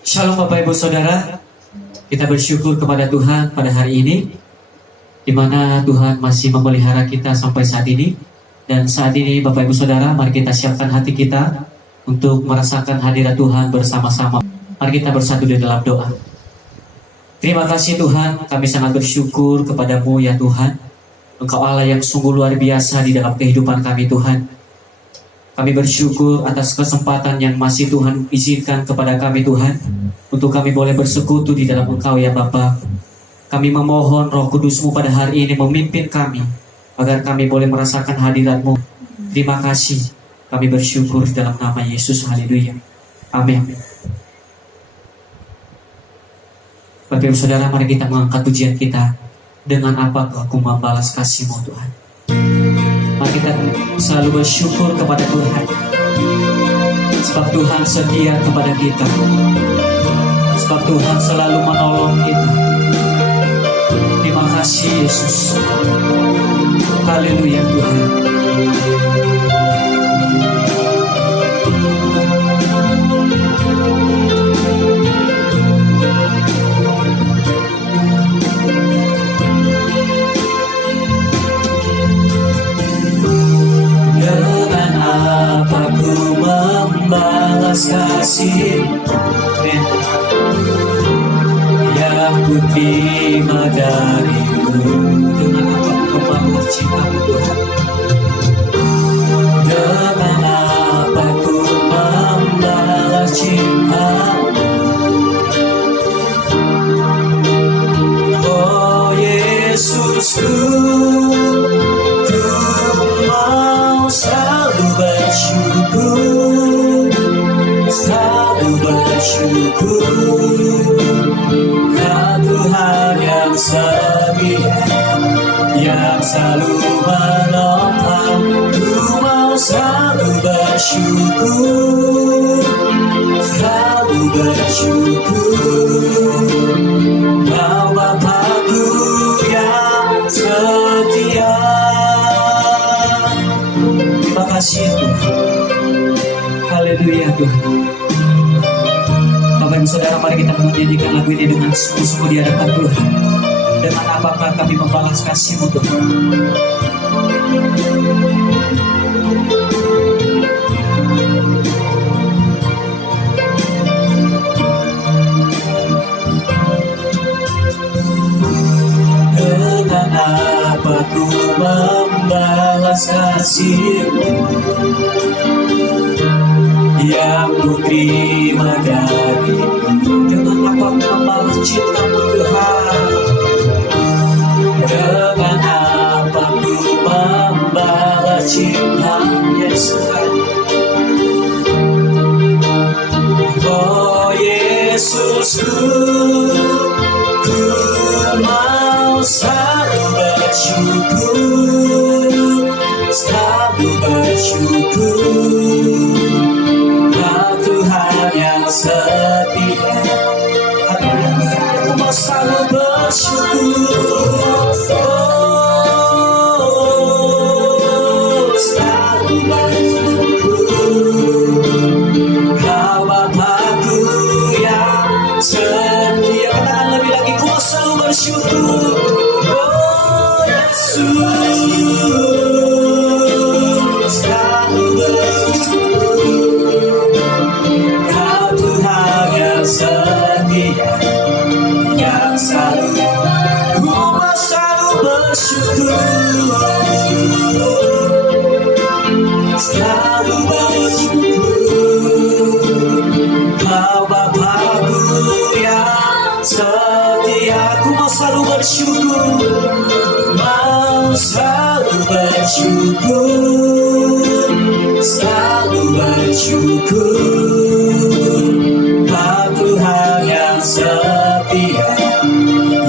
Shalom Bapak Ibu Saudara, kita bersyukur kepada Tuhan pada hari ini, di mana Tuhan masih memelihara kita sampai saat ini. Dan saat ini Bapak Ibu Saudara, mari kita siapkan hati kita untuk merasakan hadirat Tuhan bersama-sama. Mari kita bersatu di dalam doa. Terima kasih Tuhan, kami sangat bersyukur kepadamu ya Tuhan. Engkau Allah yang sungguh luar biasa di dalam kehidupan kami Tuhan. Kami bersyukur atas kesempatan yang masih Tuhan izinkan kepada kami Tuhan, untuk kami boleh bersekutu di dalam Engkau ya Bapa. Kami memohon Roh Kudus-Mu pada hari ini memimpin kami, agar kami boleh merasakan hadirat-Mu. Terima kasih, kami bersyukur di dalam nama Yesus, haleluya, amin. Bapak Ibu Saudara, mari kita mengangkat pujian kita. Dengan apakah aku membalas kasih-Mu Tuhan. Mari kita selalu bersyukur kepada Tuhan, sebab Tuhan setia kepada kita, sebab Tuhan selalu menolong kita. Terima kasih Yesus, haleluya Tuhan. Membalas kasih yang ku terima darimu. Dengan apa ku membalas cintamu Tuhan? Dengan apa ku membalas cintamu? Oh Yesusku, ku mau selalu bersyukur, selalu bersyukur. Kau Tuhan yang setia, yang selalu menopang. Ku mau selalu bersyukur, selalu bersyukur. Kau Bapa-Ku yang setia. Terima kasih Tuhan, haleluya Tuhan. Bapak Ibu Saudara, mari kita menyanyikan lagu ini dengan sungguh-sungguh di hadapan Tuhan. Dengan apakah kami membalas kasih-Mu Tuhan? Dengan apa ku membalas kasih-Mu yang ku terima darimu? Dengan apa ku membalas cinta-Mu Tuhan? Dengan apa ku membalas cinta Yesus? Oh Yesusku, ku mau selalu bersyukur, selalu bersyukur. Kau Tuhan yang setia, aku mau selalu bersyukur, oh, selalu bersyukur. Kau Bapa-Ku yang setia. Katakan lebih lagi, ku mau selalu bersyukur, oh Yesus, selalu bersyukur. Kau Tuhan yang setia, yang selalu, ku mau selalu bersyukur, selalu bersyukur. Kau Bapa-Ku yang setia, ku mau selalu bersyukur, mau selalu bersyukur, selalu bersyukur. Kau Tuhan yang setia,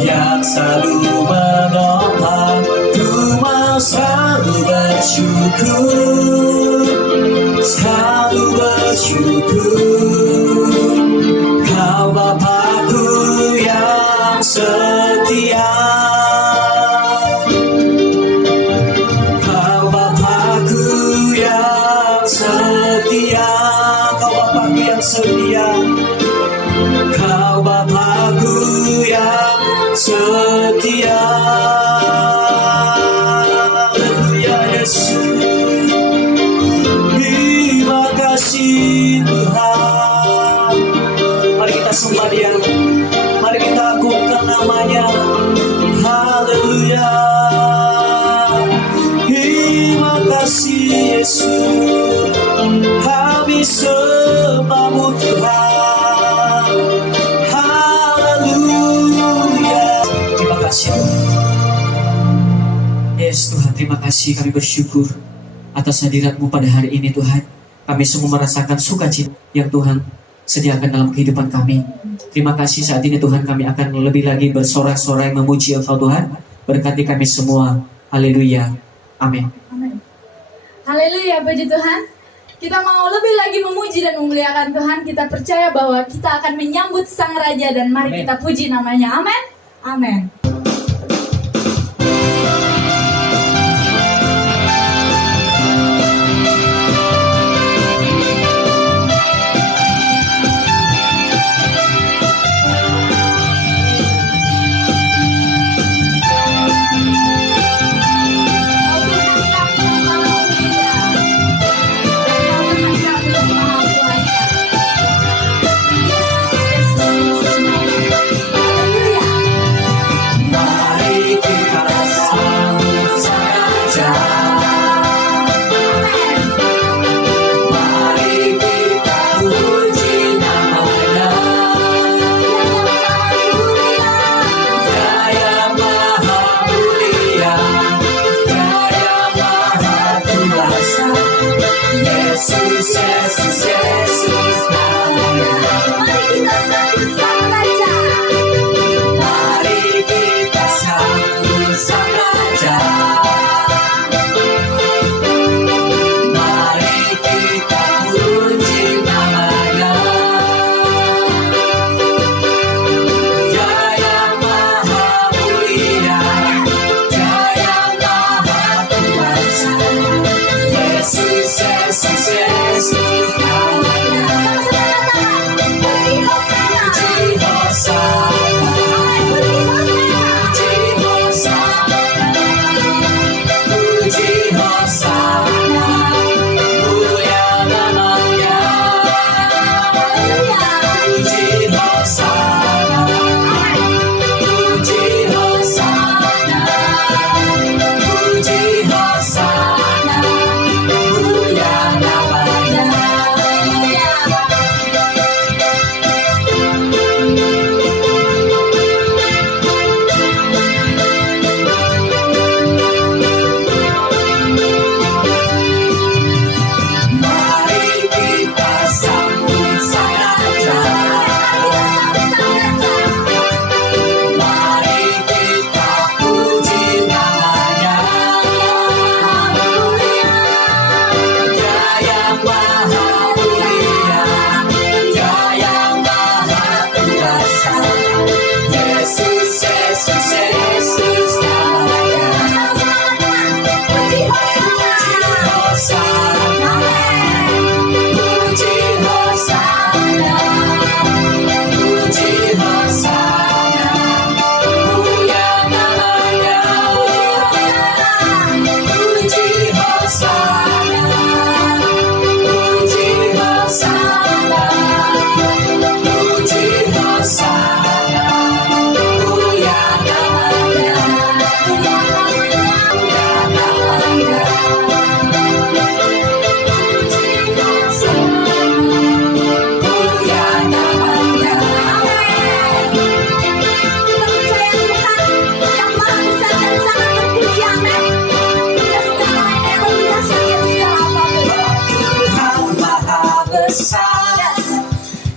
yang selalu menopang. Ku mau selalu bersyukur, selalu bersyukur. Kau Bapa-Ku yang setia, Kau Bapa-Ku yang setia. Kau Bapa Bapa-Ku yang setia. Haleluya Yesus. Terima kasih Tuhan. Mari kita sembah Dia. Mari kita agungkan namanya. Haleluya. Terima kasih Yesus. Kami sembah-Mu Tuhan. Haleluya. Terima kasih Yes Tuhan, terima kasih, kami bersyukur atas hadirat-Mu pada hari ini Tuhan. Kami semua merasakan sukacita yang Tuhan sediakan dalam kehidupan kami. Terima kasih saat ini Tuhan, kami akan lebih lagi bersorak-sorai memuji Engkau Tuhan. Berkati kami semua. Haleluya. Amin. Haleluya, puji Tuhan. Kita mau lebih lagi memuji dan memuliakan Tuhan. Kita percaya bahwa kita akan menyambut Sang Raja dan mari kita puji namanya. Amin. Amin.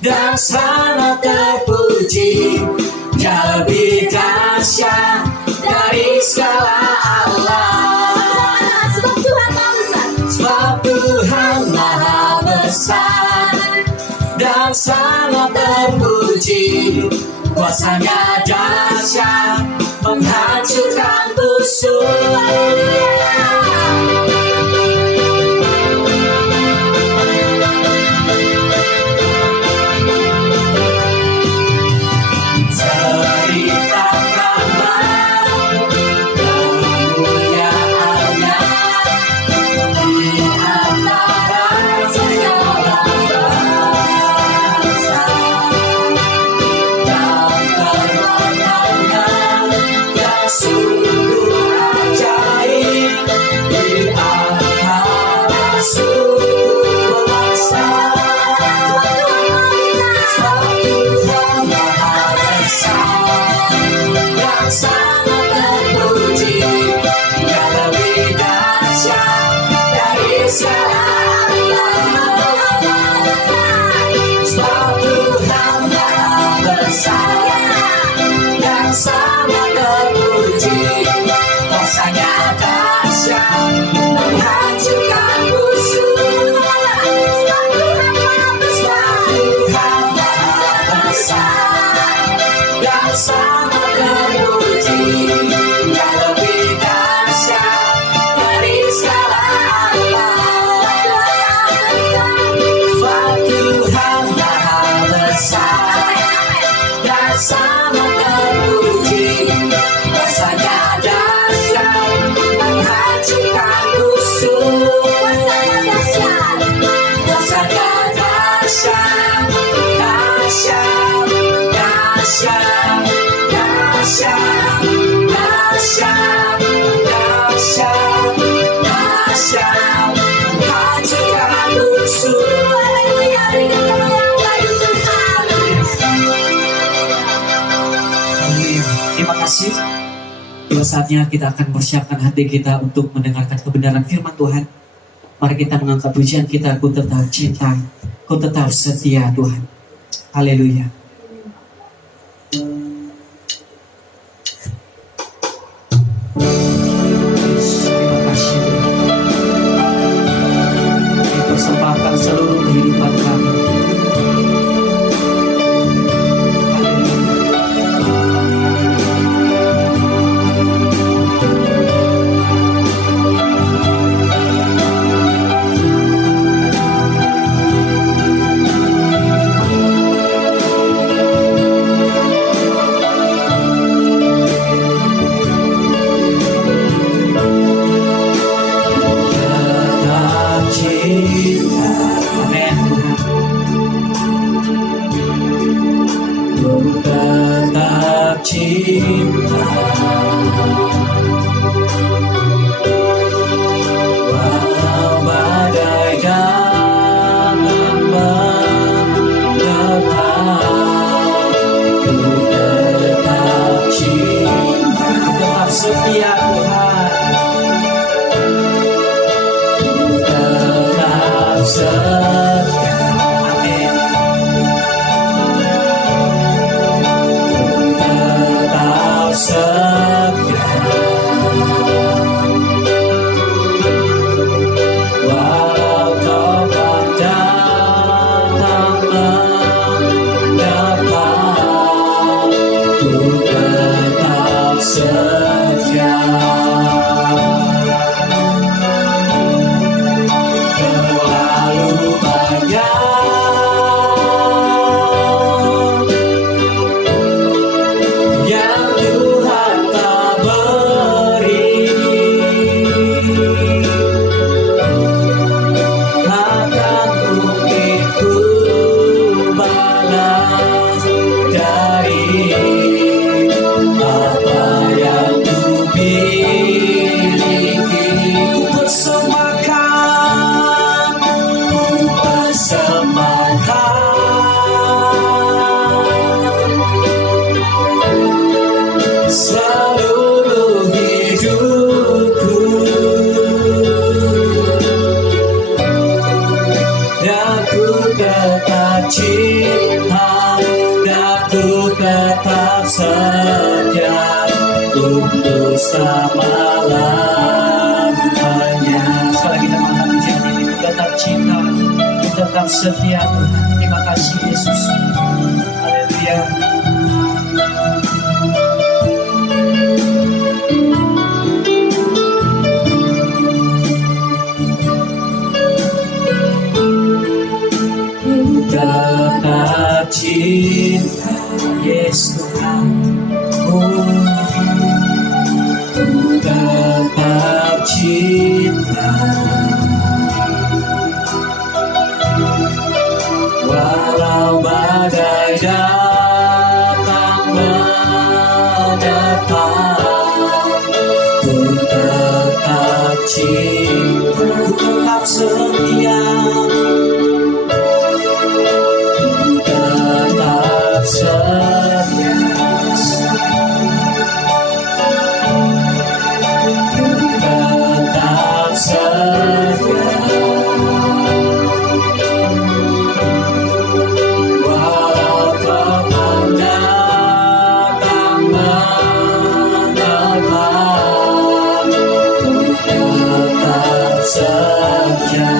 Dan sangat terpuji, Dia lebih dahsyat dari segala Allah. Sebab Tuhan Maha Besar. Sebab Tuhan Maha Besar dan sangat terpuji, kuasanya dahsyat menghancurkan musuh. kasih. Tiba saatnya kita akan persiapkan hati kita untuk mendengarkan kebenaran firman Tuhan. Mari kita mengangkat pujian kita, ku tetap cinta, ku tetap setia Tuhan. Haleluya. Terima kasih Tuhan. Persembahkan seluruh kehidupan kami. Cinta, walau badai jangan mendekat, ku tetap cinta, tetap setia Tuhan, ku tetap setia. Walau topan datang mendekat, ku tetap setia. Terlalu banyak yang Tuhan tak beri, akan mungkin ku balas dari apa yang ku miliki. Ku persembahkan, ku persembahkan seluruh hidupku, dan ku tetap cinta, dan ku tetap setia untuk selama-lamanya. Sekali lagi kita mengangkat pujian ini, ku tetap cinta, ku tetap setia Tuhan. Terima kasih Yesus. Haleluya. Tetap cinta, Yesus Tuhan. Ku tetap cinta, walau badai datang mendekat, ku tetap cinta, ku tetap setia. Setia, tetap setia, walau topan datang mendekat, ku tetap setia.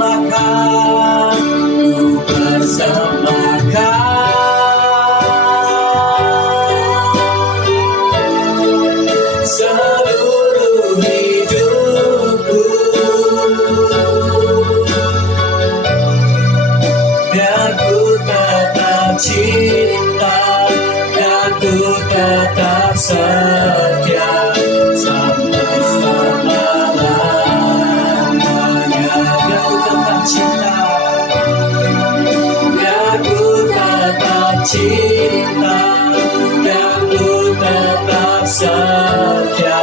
persembahkan, ku persembahkan seluruh hidupku, biar ku tetap cinta dan ku tetap setia sampai selama-lamanya. Biar ku tetap cinta, biar ku tetap cinta dan ku tetap setia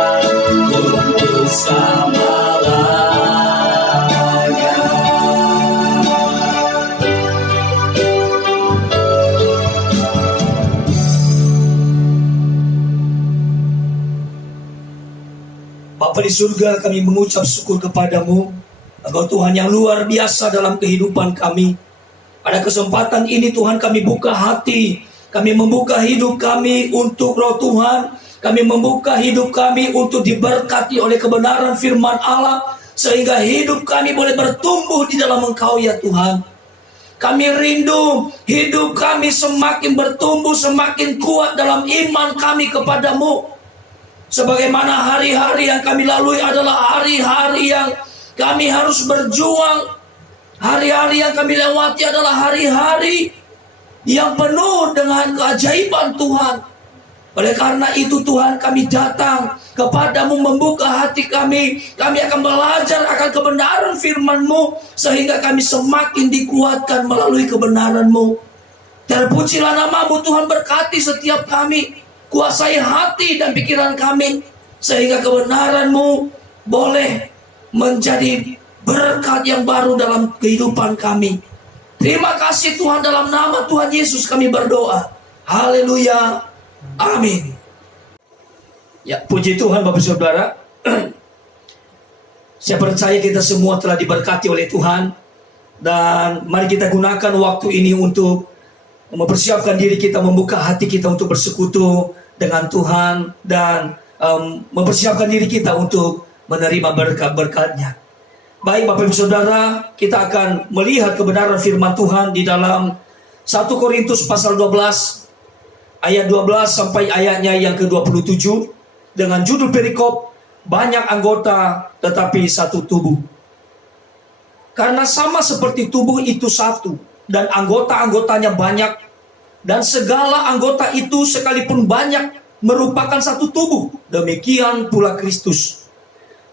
untuk selama-lamanya. Bapa di surga, kami mengucap syukur kepadamu, Engkau Tuhan yang luar biasa dalam kehidupan kami. Pada kesempatan ini Tuhan, kami buka hati, kami membuka hidup kami untuk Roh Tuhan, kami membuka hidup kami untuk diberkati oleh kebenaran firman Allah, sehingga hidup kami boleh bertumbuh di dalam Engkau ya Tuhan. Kami rindu hidup kami semakin bertumbuh, semakin kuat dalam iman kami kepadamu. Sebagaimana hari-hari yang kami lalui adalah hari-hari yang kami harus berjuang. Hari-hari yang kami lewati adalah hari-hari yang penuh dengan keajaiban Tuhan. Oleh karena itu Tuhan, kami datang kepadamu membuka hati kami. Kami akan belajar akan kebenaran firman-Mu, sehingga kami semakin dikuatkan melalui kebenaran-Mu. Terpujilah nama-Mu Tuhan, berkati setiap kami. Kuasai hati dan pikiran kami, sehingga kebenaran-Mu boleh menjadi berkat yang baru dalam kehidupan kami. Terima kasih Tuhan, dalam nama Tuhan Yesus kami berdoa. Haleluya. Amin. Ya, puji Tuhan Bapak Saudara. Saya percaya kita semua telah diberkati oleh Tuhan. Dan mari kita gunakan waktu ini untuk mempersiapkan diri kita, membuka hati kita untuk bersekutu dengan Tuhan, dan mempersiapkan diri kita untuk menerima berkat-berkat-Nya. Baik Bapak Ibu Saudara, kita akan melihat kebenaran firman Tuhan di dalam 1 Korintus pasal 12 ayat 12 sampai ayatnya yang ke-27 dengan judul perikop banyak anggota tetapi satu tubuh. Karena sama seperti tubuh itu satu dan anggota-anggotanya banyak, dan segala anggota itu sekalipun banyak merupakan satu tubuh, demikian pula Kristus.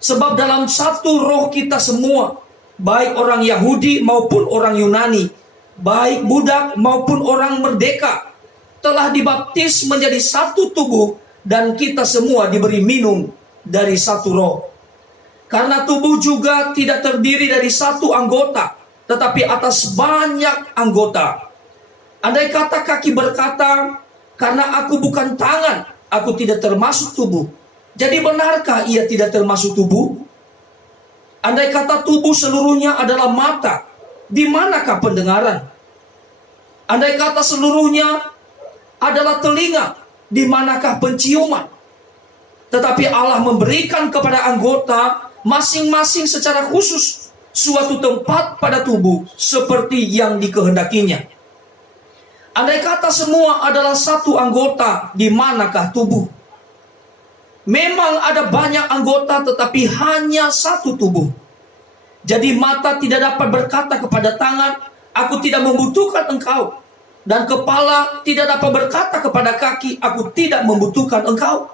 Sebab dalam satu roh kita semua, baik orang Yahudi maupun orang Yunani, baik budak maupun orang merdeka, telah dibaptis menjadi satu tubuh, dan kita semua diberi minum dari satu roh. Karena tubuh juga tidak terdiri dari satu anggota, tetapi atas banyak anggota. Andai kata kaki berkata, karena aku bukan tangan, aku tidak termasuk tubuh. Jadi benarkah ia tidak termasuk tubuh? Andai kata tubuh seluruhnya adalah mata, di manakah pendengaran? Andai kata seluruhnya adalah telinga, di manakah penciuman? Tetapi Allah memberikan kepada anggota masing-masing secara khusus suatu tempat pada tubuh seperti yang dikehendakinya. Andai kata semua adalah satu anggota, di manakah tubuh? Memang ada banyak anggota tetapi hanya satu tubuh. Jadi mata tidak dapat berkata kepada tangan, aku tidak membutuhkan engkau. Dan kepala tidak dapat berkata kepada kaki, aku tidak membutuhkan engkau.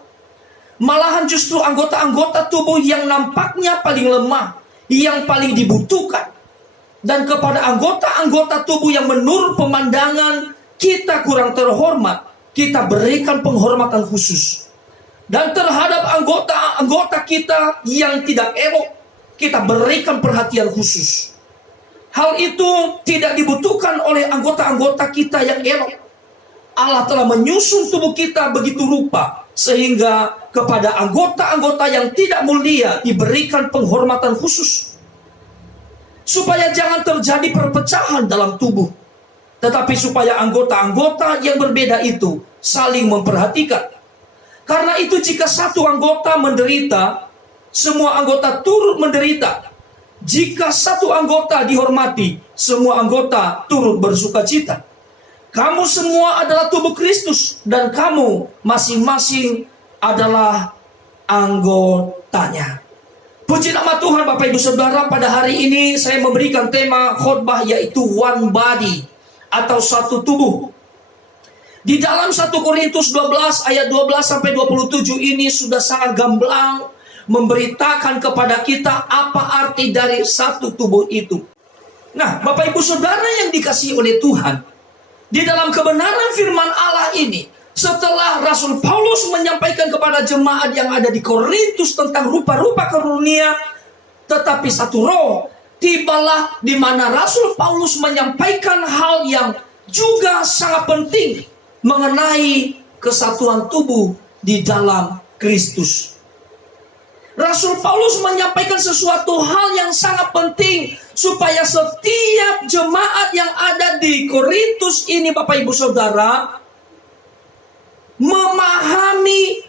Malahan justru anggota-anggota tubuh yang nampaknya paling lemah, yang paling dibutuhkan. Dan kepada anggota-anggota tubuh yang menurut pemandangan kita kurang terhormat, kita berikan penghormatan khusus. Dan terhadap anggota-anggota kita yang tidak elok, kita berikan perhatian khusus. Hal itu tidak dibutuhkan oleh anggota-anggota kita yang elok. Allah telah menyusun tubuh kita begitu rupa, sehingga kepada anggota-anggota yang tidak mulia diberikan penghormatan khusus. Supaya jangan terjadi perpecahan dalam tubuh, tetapi supaya anggota-anggota yang berbeda itu saling memperhatikan. Karena itu jika satu anggota menderita, semua anggota turut menderita. jika satu anggota dihormati, semua anggota turut bersuka cita. Kamu semua adalah tubuh Kristus dan kamu masing-masing adalah anggotanya. Puji nama Tuhan Bapak Ibu Saudara, pada hari ini saya memberikan tema khotbah yaitu one body atau satu tubuh. Di dalam 1 Korintus 12 ayat 12 sampai 27 ini sudah sangat gamblang memberitakan kepada kita apa arti dari satu tubuh itu. Nah, Bapak Ibu Saudara yang dikasihi oleh Tuhan, di dalam kebenaran firman Allah ini, setelah Rasul Paulus menyampaikan kepada jemaat yang ada di Korintus tentang rupa-rupa karunia, tetapi satu roh, tibalah di mana Rasul Paulus menyampaikan hal yang juga sangat penting mengenai kesatuan tubuh di dalam Kristus. Rasul Paulus menyampaikan sesuatu hal yang sangat penting supaya setiap jemaat yang ada di Korintus ini, Bapak Ibu Saudara, memahami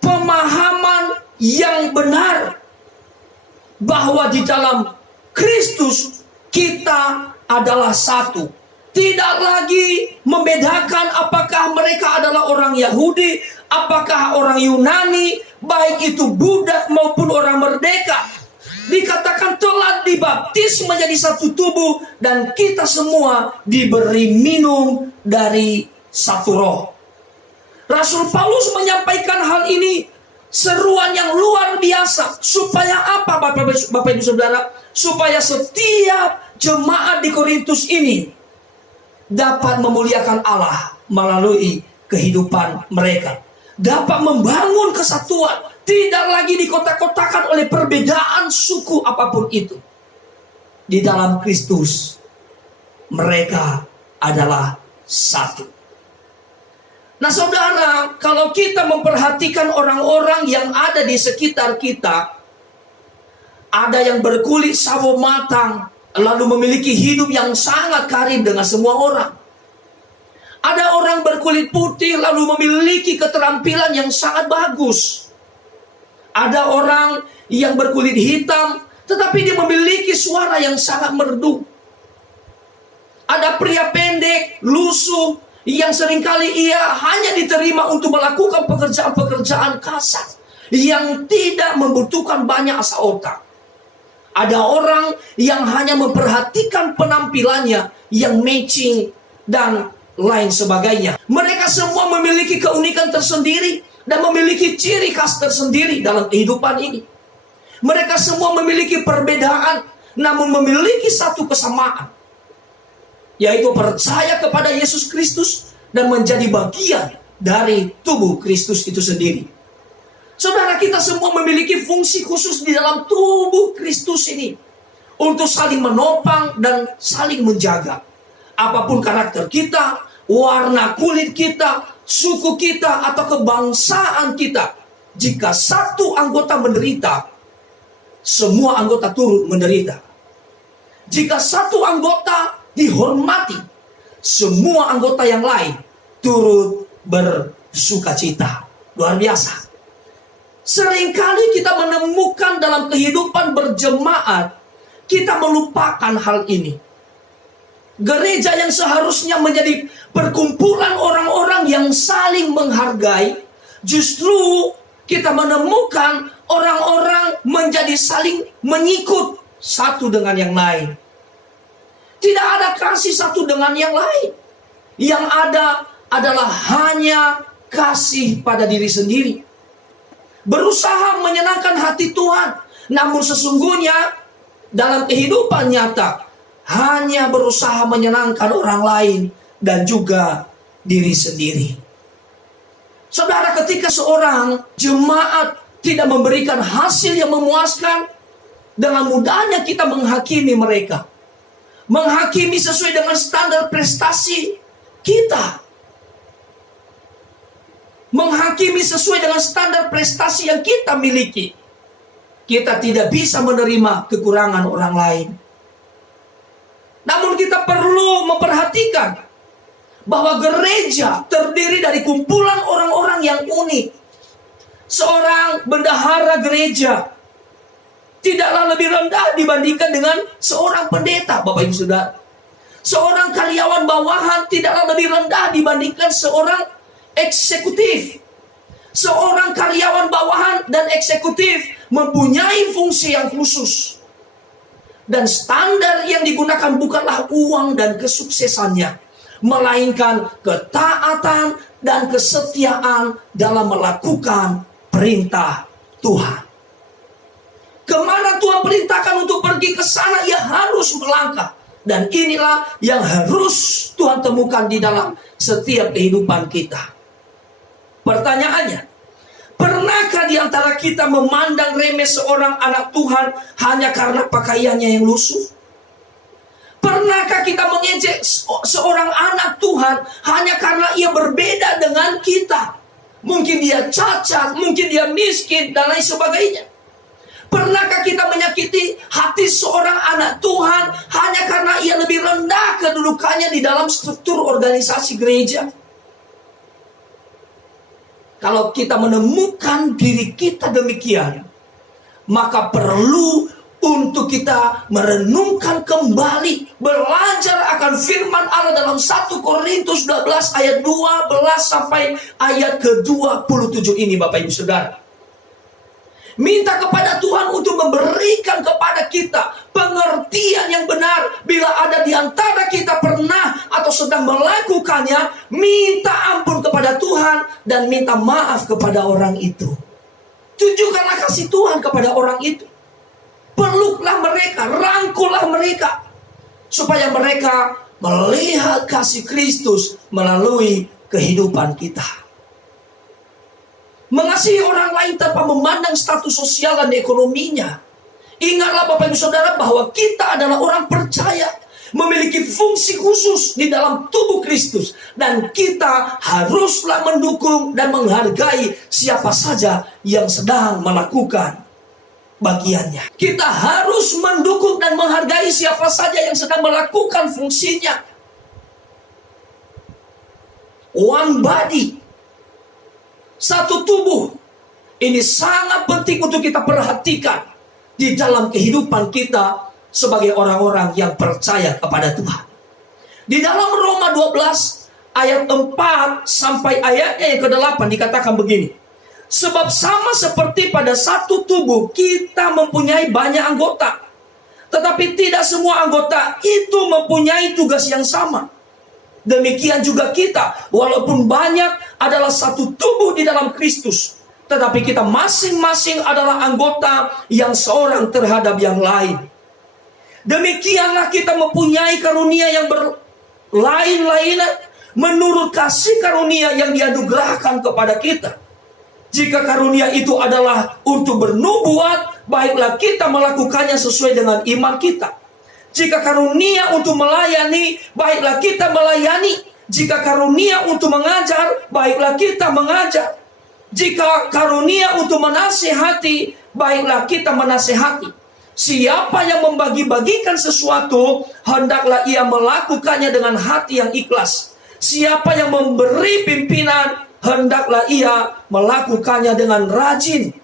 pemahaman yang benar bahwa di dalam Kristus kita adalah satu. Tidak lagi membedakan apakah mereka adalah orang Yahudi, apakah orang Yunani, baik itu budak maupun orang merdeka. Dikatakan telah dibaptis menjadi satu tubuh dan kita semua diberi minum dari satu roh. Rasul Paulus menyampaikan hal ini, seruan yang luar biasa. Supaya apa Bapak Ibu Saudara? Supaya setiap jemaat di Korintus ini dapat memuliakan Allah melalui kehidupan mereka. Dapat membangun kesatuan. Tidak lagi dikotak-kotakan oleh perbedaan suku apapun itu. Di dalam Kristus mereka adalah satu. Nah saudara, kalau kita memperhatikan orang-orang yang ada di sekitar kita, ada yang berkulit sawo matang, lalu memiliki hidup yang sangat karib dengan semua orang. Ada orang berkulit putih lalu memiliki keterampilan yang sangat bagus. Ada orang yang berkulit hitam tetapi dia memiliki suara yang sangat merdu. Ada pria pendek, lusuh, yang seringkali ia hanya diterima untuk melakukan pekerjaan-pekerjaan kasar yang tidak membutuhkan banyak asa otak. Ada orang yang hanya memperhatikan penampilannya yang matching dan lain sebagainya. Mereka semua memiliki keunikan tersendiri dan memiliki ciri khas tersendiri dalam kehidupan ini. Mereka semua memiliki perbedaan namun memiliki satu kesamaan, yaitu percaya kepada Yesus Kristus dan menjadi bagian dari tubuh Kristus itu sendiri. Saudara, kita semua memiliki fungsi khusus di dalam tubuh Kristus ini untuk saling menopang dan saling menjaga. Apapun karakter kita, warna kulit kita, suku kita, atau kebangsaan kita, jika satu anggota menderita, semua anggota turut menderita. Jika satu anggota dihormati, semua anggota yang lain turut bersukacita. Luar biasa. Seringkali kita menemukan dalam kehidupan berjemaat, kita melupakan hal ini. Gereja yang seharusnya menjadi perkumpulan orang-orang yang saling menghargai, justru kita menemukan orang-orang menjadi saling menyikut satu dengan yang lain. Tidak ada kasih satu dengan yang lain. Yang ada adalah hanya kasih pada diri sendiri. Berusaha menyenangkan hati Tuhan, namun sesungguhnya dalam kehidupan nyata hanya berusaha menyenangkan orang lain dan juga diri sendiri. Saudara, ketika seorang jemaat tidak memberikan hasil yang memuaskan, dengan mudahnya kita menghakimi mereka. Menghakimi sesuai dengan standar prestasi kita. Menghakimi sesuai dengan standar prestasi yang kita miliki. Kita tidak bisa menerima kekurangan orang lain. Namun kita perlu memperhatikan bahwa gereja terdiri dari kumpulan orang-orang yang unik. Seorang bendahara gereja tidaklah lebih rendah dibandingkan dengan seorang pendeta, Bapak Ibu Saudara. Seorang karyawan bawahan tidaklah lebih rendah dibandingkan seorang eksekutif. Seorang karyawan bawahan dan eksekutif mempunyai fungsi yang khusus. Dan standar yang digunakan bukanlah uang dan kesuksesannya, melainkan ketaatan dan kesetiaan dalam melakukan perintah Tuhan. Kemana Tuhan perintahkan untuk pergi ke sana, ia harus melangkah. Dan inilah yang harus Tuhan temukan di dalam setiap kehidupan kita. Pertanyaannya, pernahkah di antara kita memandang remeh seorang anak Tuhan hanya karena pakaiannya yang lusuh? Pernahkah kita mengejek seorang anak Tuhan hanya karena ia berbeda dengan kita? Mungkin dia cacat, mungkin dia miskin, dan lain sebagainya. Pernahkah kita menyakiti hati seorang anak Tuhan hanya karena ia lebih rendah kedudukannya di dalam struktur organisasi gereja? Kalau kita menemukan diri kita demikian, maka perlu untuk kita merenungkan kembali, belajar akan firman Allah dalam 1 Korintus 12 ayat 12 sampai ayat ke-27 ini, Bapak Ibu Saudara. Minta kepada Tuhan untuk memberikan kepada kita pengertian yang benar. Bila ada di antara kita pernah atau sedang melakukannya, minta ampun kepada Tuhan dan minta maaf kepada orang itu. Tunjukkanlah kasih Tuhan kepada orang itu. Peluklah mereka, rangkullah mereka, supaya mereka melihat kasih Kristus melalui kehidupan kita. Mengasihi orang lain tanpa memandang status sosial dan ekonominya. Ingatlah Bapak Ibu Saudara bahwa kita adalah orang percaya, memiliki fungsi khusus di dalam tubuh Kristus. Dan kita haruslah mendukung dan menghargai siapa saja yang sedang melakukan bagiannya. Kita harus mendukung dan menghargai siapa saja yang sedang melakukan fungsinya. One body, satu tubuh. Ini sangat penting untuk kita perhatikan di dalam kehidupan kita sebagai orang-orang yang percaya kepada Tuhan. Di dalam Roma 12 ayat 4 sampai ayatnya yang ke-8 dikatakan begini. Sebab sama seperti pada satu tubuh kita mempunyai banyak anggota, tetapi tidak semua anggota itu mempunyai tugas yang sama. Demikian juga kita, walaupun banyak adalah satu tubuh di dalam Kristus, tetapi kita masing-masing adalah anggota yang seorang terhadap yang lain. Demikianlah kita mempunyai karunia yang berlain-lainan menurut kasih karunia yang dianugerahkan kepada kita. Jika karunia itu adalah untuk bernubuat, baiklah kita melakukannya sesuai dengan iman kita. Jika karunia untuk melayani, baiklah kita melayani. Jika karunia untuk mengajar, baiklah kita mengajar. Jika karunia untuk menasihati, baiklah kita menasihati. Siapa yang membagi-bagikan sesuatu, hendaklah ia melakukannya dengan hati yang ikhlas. Siapa yang memberi pimpinan, hendaklah ia melakukannya dengan rajin.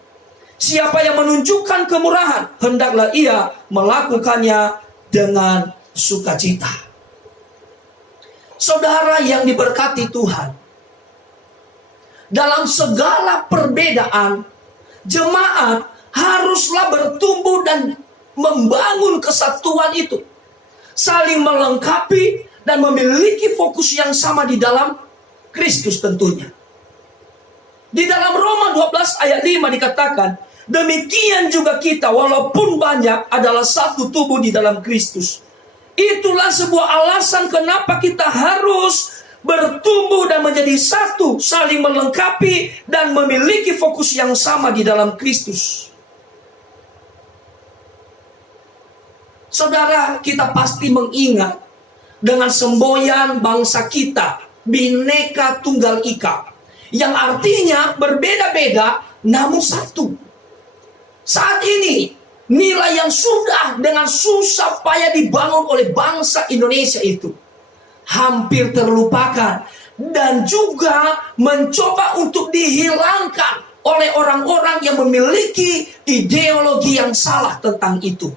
Siapa yang menunjukkan kemurahan, hendaklah ia melakukannya dengan sukacita. Saudara yang diberkati Tuhan, dalam segala perbedaan, jemaat haruslah bertumbuh dan membangun kesatuan itu, saling melengkapi dan memiliki fokus yang sama di dalam Kristus tentunya. Di dalam Roma 12 ayat 5 dikatakan, demikian juga kita walaupun banyak adalah satu tubuh di dalam Kristus. Itulah sebuah alasan kenapa kita harus bertumbuh dan menjadi satu, saling melengkapi dan memiliki fokus yang sama di dalam Kristus. Saudara, kita pasti mengingat dengan semboyan bangsa kita, Bhinneka Tunggal Ika, yang artinya berbeda-beda namun satu. Saat ini, nilai yang sudah dengan susah payah dibangun oleh bangsa Indonesia itu hampir terlupakan dan juga mencoba untuk dihilangkan oleh orang-orang yang memiliki ideologi yang salah tentang itu.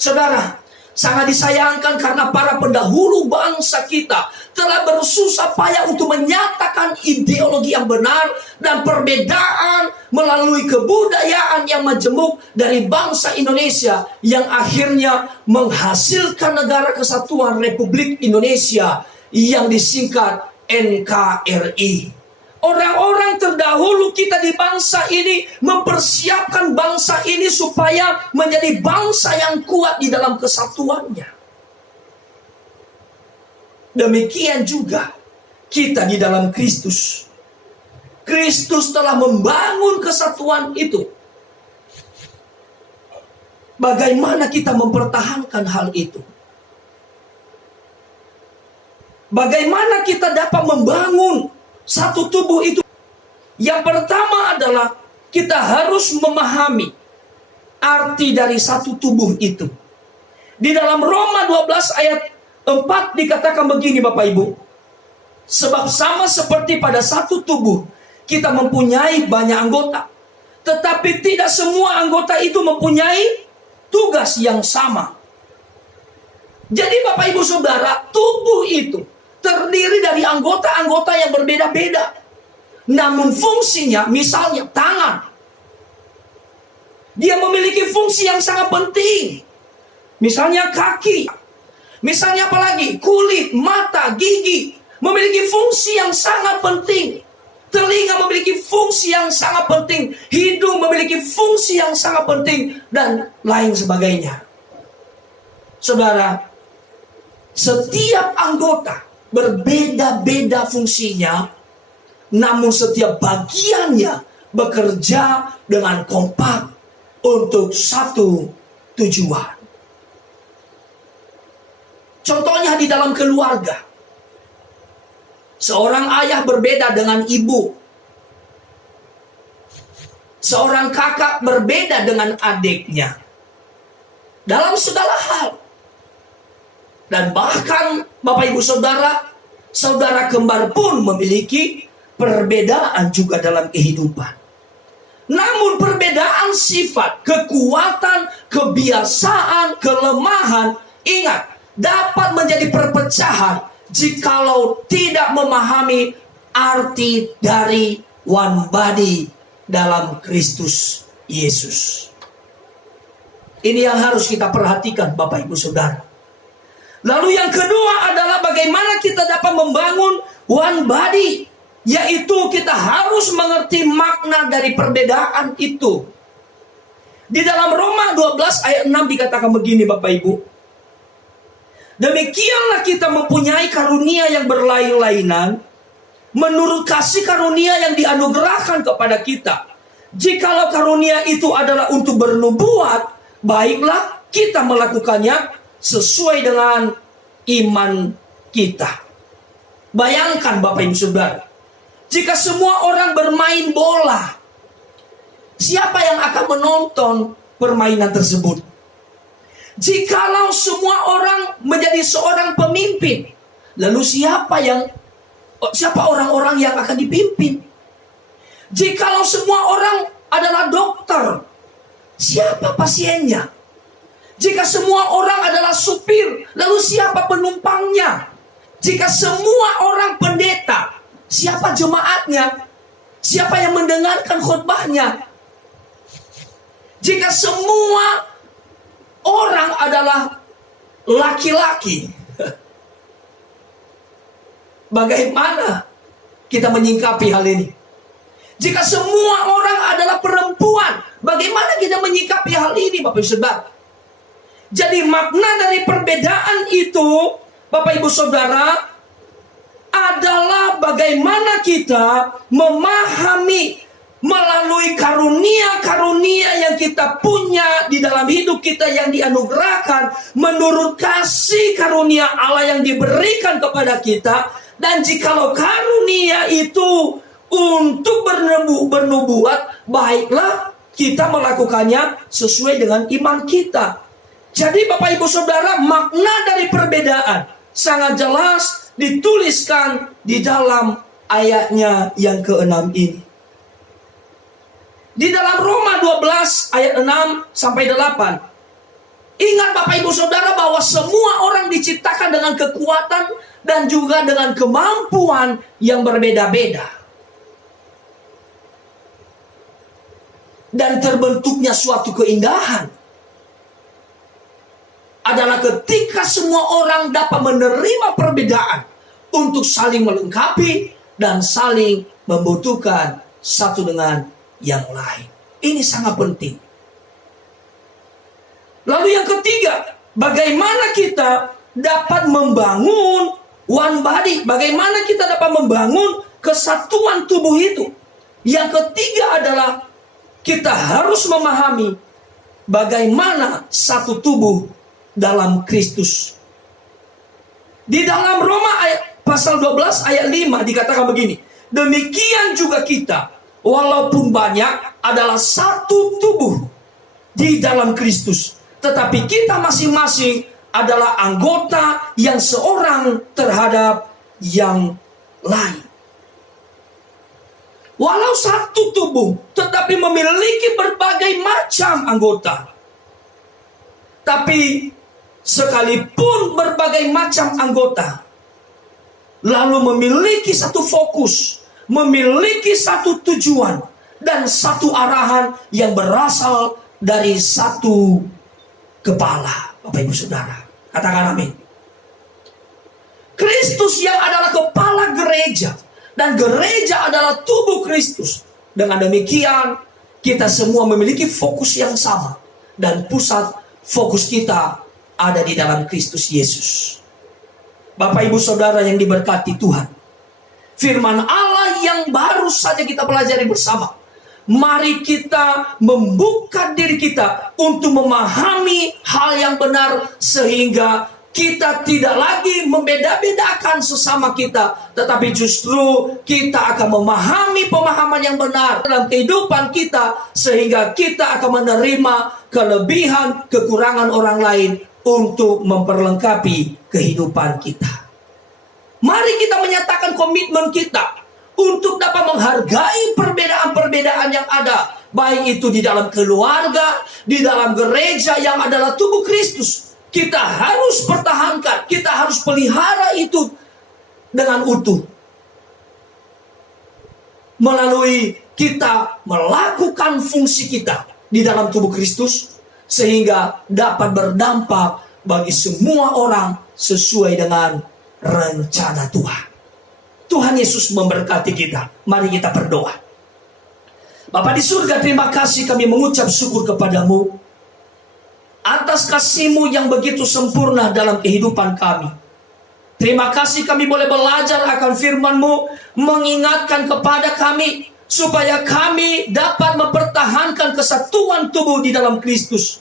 Saudara, sangat disayangkan karena para pendahulu bangsa kita telah bersusah payah untuk menyatakan ideologi yang benar dan perbedaan melalui kebudayaan yang majemuk dari bangsa Indonesia yang akhirnya menghasilkan Negara Kesatuan Republik Indonesia yang disingkat NKRI. Orang-orang terdahulu kita di bangsa ini mempersiapkan bangsa ini supaya menjadi bangsa yang kuat di dalam kesatuannya. Demikian juga kita di dalam Kristus. Kristus telah membangun kesatuan itu. Bagaimana kita mempertahankan hal itu? Bagaimana kita dapat membangun satu tubuh itu? Yang pertama adalah kita harus memahami arti dari satu tubuh itu. Di dalam Roma 12 ayat 4 dikatakan begini Bapak Ibu. Sebab sama seperti pada satu tubuh kita mempunyai banyak anggota, tetapi tidak semua anggota itu mempunyai tugas yang sama. Jadi Bapak Ibu Saudara, tubuh itu terdiri dari anggota-anggota yang berbeda-beda. Namun fungsinya, misalnya tangan, dia memiliki fungsi yang sangat penting. Misalnya kaki, misalnya apalagi kulit, mata, gigi, memiliki fungsi yang sangat penting. Telinga memiliki fungsi yang sangat penting. Hidung memiliki fungsi yang sangat penting. Dan lain sebagainya. Saudara, setiap anggota berbeda-beda fungsinya, namun setiap bagiannya bekerja dengan kompak untuk satu tujuan. Contohnya di dalam keluarga. Seorang ayah berbeda dengan ibu. Seorang kakak berbeda dengan adiknya. Dalam segala hal. Dan bahkan Bapak Ibu Saudara, saudara kembar pun memiliki perbedaan juga dalam kehidupan. Namun perbedaan sifat, kekuatan, kebiasaan, kelemahan, ingat, dapat menjadi perpecahan jikalau tidak memahami arti dari one body dalam Kristus Yesus. Ini yang harus kita perhatikan Bapak Ibu Saudara. Lalu yang kedua adalah bagaimana kita dapat membangun one body. Yaitu kita harus mengerti makna dari perbedaan itu. Di dalam Roma 12 ayat 6 dikatakan begini Bapak Ibu. Demikianlah kita mempunyai karunia yang berlain-lainan menurut kasih karunia yang dianugerahkan kepada kita. Jikalau karunia itu adalah untuk bernubuat, baiklah kita melakukannya sesuai dengan iman kita. Bayangkan Bapak Ibu Saudara, jika semua orang bermain bola, siapa yang akan menonton permainan tersebut? Jikalau semua orang menjadi seorang pemimpin, lalu siapa orang-orang yang akan dipimpin? Jikalau semua orang adalah dokter, siapa pasiennya? Jika semua orang adalah supir, lalu siapa penumpangnya? Jika semua orang pendeta, siapa jemaatnya? Siapa yang mendengarkan khotbahnya? Jika semua orang adalah laki-laki, bagaimana kita menyikapi hal ini? Jika semua orang adalah perempuan, bagaimana kita menyikapi hal ini Bapak Ibu Saudara? Jadi makna dari perbedaan itu Bapak Ibu Saudara adalah bagaimana kita memahami melalui karunia-karunia yang kita punya di dalam hidup kita yang dianugerahkan menurut kasih karunia Allah yang diberikan kepada kita. Dan jikalau karunia itu untuk bernubuat, baiklah kita melakukannya sesuai dengan iman kita. Jadi Bapak Ibu Saudara, makna dari perbedaan sangat jelas dituliskan di dalam ayatnya yang ke-6 ini. Di dalam Roma 12 ayat 6 sampai 8. Ingat Bapak Ibu Saudara bahwa semua orang diciptakan dengan kekuatan dan juga dengan kemampuan yang berbeda-beda. Dan terbentuknya suatu keindahan adalah ketika semua orang dapat menerima perbedaan untuk saling melengkapi dan saling membutuhkan satu dengan yang lain. Ini sangat penting. Lalu yang ketiga, bagaimana kita dapat membangun one body? Bagaimana kita dapat membangun kesatuan tubuh itu? Yang ketiga adalah kita harus memahami bagaimana satu tubuh dalam Kristus. Di dalam Roma pasal 12 ayat 5 dikatakan begini. Demikian juga kita, walaupun banyak, adalah satu tubuh di dalam Kristus. Tetapi kita masing-masing adalah anggota yang seorang terhadap yang lain. Walau satu tubuh, tetapi memiliki berbagai macam anggota. Tapi sekalipun berbagai macam anggota, lalu memiliki satu fokus, memiliki satu tujuan, dan satu arahan yang berasal dari satu kepala. Bapak Ibu Saudara, katakan amin. Kristus yang adalah kepala gereja, dan gereja adalah tubuh Kristus. Dengan demikian, kita semua memiliki fokus yang sama, dan pusat fokus kita ada di dalam Kristus Yesus. Bapak Ibu Saudara yang diberkati Tuhan, firman Allah yang baru saja kita pelajari bersama, mari kita membuka diri kita untuk memahami hal yang benar, sehingga kita tidak lagi membeda-bedakan sesama kita, tetapi justru kita akan memahami pemahaman yang benar dalam kehidupan kita, sehingga kita akan menerima kelebihan, kekurangan orang lain untuk memperlengkapi kehidupan kita. Mari kita menyatakan komitmen kita untuk dapat menghargai perbedaan-perbedaan yang ada, baik itu di dalam keluarga, di dalam gereja yang adalah tubuh Kristus. Kita harus pertahankan, kita harus pelihara itu dengan utuh. Melalui kita melakukan fungsi kita di dalam tubuh Kristus, sehingga dapat berdampak bagi semua orang sesuai dengan rencana Tuhan. Tuhan Yesus memberkati kita. Mari kita berdoa. Bapa di surga, terima kasih kami mengucap syukur kepadamu atas kasih-Mu yang begitu sempurna dalam kehidupan kami. Terima kasih kami boleh belajar akan firman-Mu, mengingatkan kepada kami supaya kami dapat mempertahankan kesatuan tubuh di dalam Kristus.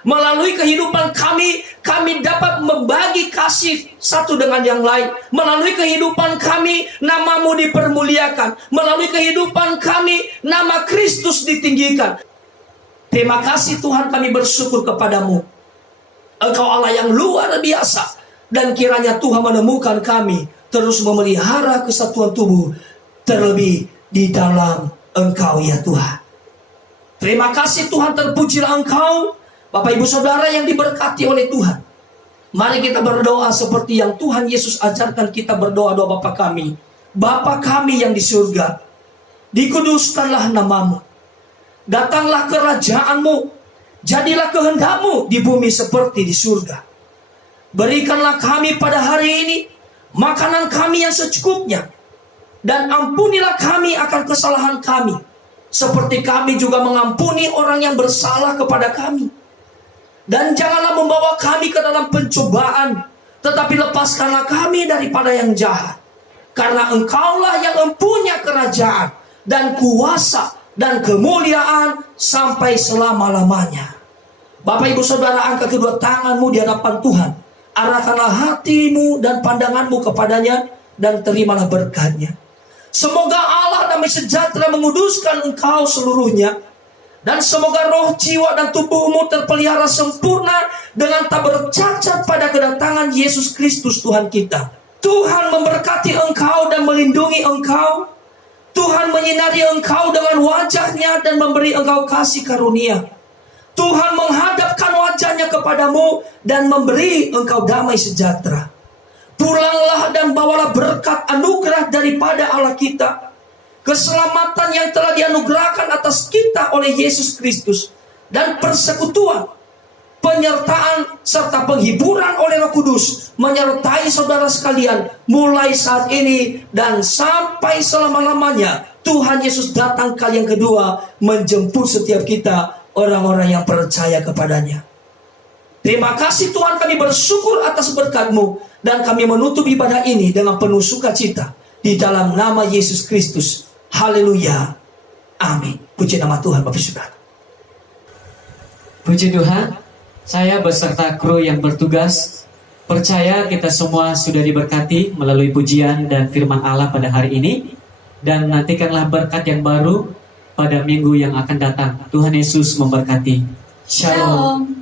Melalui kehidupan kami, kami dapat membagi kasih satu dengan yang lain. Melalui kehidupan kami, nama-Mu dipermuliakan. Melalui kehidupan kami, nama Kristus ditinggikan. Terima kasih Tuhan, kami bersyukur kepadamu. Engkau Allah yang luar biasa. Dan kiranya Tuhan menemukan kami terus memelihara kesatuan tubuh, terlebih di dalam Engkau ya Tuhan. Terima kasih Tuhan, terpujilah Engkau. Bapak Ibu Saudara yang diberkati oleh Tuhan, mari kita berdoa seperti yang Tuhan Yesus ajarkan kita berdoa. Doa Bapa kami. Bapa kami yang di surga, dikuduskanlah nama-Mu. Datanglah kerajaan-Mu, jadilah kehendak-Mu di bumi seperti di surga. Berikanlah kami pada hari ini makanan kami yang secukupnya, dan ampunilah kami akan kesalahan kami, seperti kami juga mengampuni orang yang bersalah kepada kami. Dan janganlah membawa kami ke dalam pencobaan, tetapi lepaskanlah kami daripada yang jahat. Karena Engkaulah yang mempunyai kerajaan dan kuasa dan kemuliaan sampai selama-lamanya. Bapak Ibu Saudara, angkat kedua tanganmu di hadapan Tuhan. Arahkanlah hatimu dan pandanganmu kepadanya, dan terimalah berkat-Nya. Semoga Allah damai sejahtera menguduskan engkau seluruhnya, dan semoga roh, jiwa, dan tubuhmu terpelihara sempurna dengan tak bercacat pada kedatangan Yesus Kristus Tuhan kita. Tuhan memberkati engkau dan melindungi engkau. Tuhan menyinari engkau dengan wajahnya dan memberi engkau kasih karunia. Tuhan menghadapkan wajahnya kepadamu dan memberi engkau damai sejahtera. Pulanglah dan bawalah berkat anugerah daripada Allah kita. Keselamatan yang telah dianugerahkan atas kita oleh Yesus Kristus. Dan persekutuan, penyertaan, serta penghiburan oleh Roh Kudus menyertai saudara sekalian mulai saat ini dan sampai selama-lamanya. Tuhan Yesus datang kali yang kedua menjemput setiap kita, orang-orang yang percaya kepadanya. Terima kasih Tuhan, kami bersyukur atas berkat-Mu dan kami menutup ibadah ini dengan penuh sukacita di dalam nama Yesus Kristus. Haleluya. Amin. Puji nama Tuhan Bapak Saudara. Puji Tuhan, saya beserta kru yang bertugas percaya kita semua sudah diberkati melalui pujian dan firman Allah pada hari ini. Dan nantikanlah berkat yang baru pada minggu yang akan datang. Tuhan Yesus memberkati. Shalom. Shalom.